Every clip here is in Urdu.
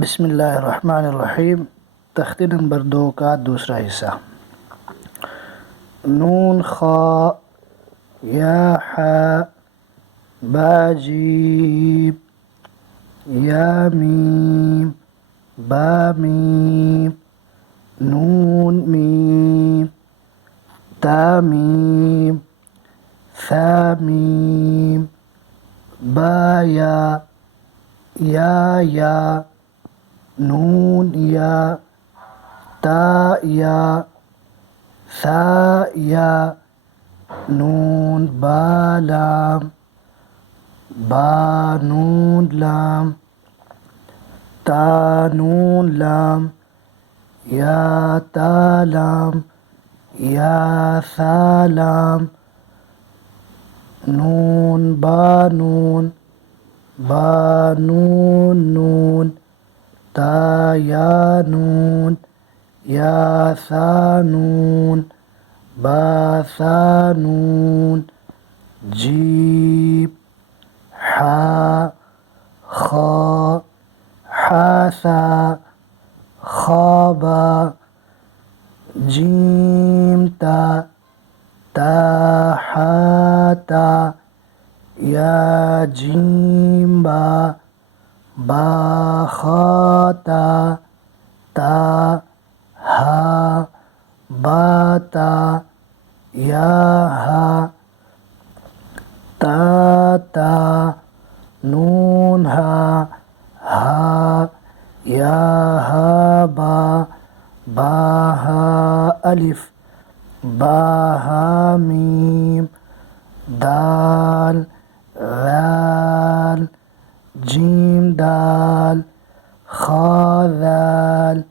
بسم اللہ الرحمن الرحیم۔ تختی نمبر 2 کا دوسرا حصہ۔ نون خا یا حا با جیم یا میم با میم نون میم تا میم ثا میم با یا نون یا تا یا ثا یا نون با لام با نون لام تا نون لام یا تا لام یا ثا لام نون با نون نون تا یا نون یا ثا نون با ثا نون جیم حا خا حاثا خوابا جیم تا حاتا یا جیم با خاتا تا ہا باتا یا ہا تا نون ہا یا ہا با ہا الف با ہا میم دال ذال جیم دال خا ذال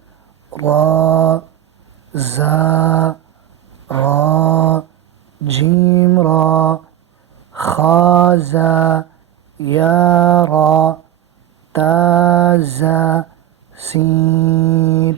را زا را جیم را خا زا یا را تا زا سین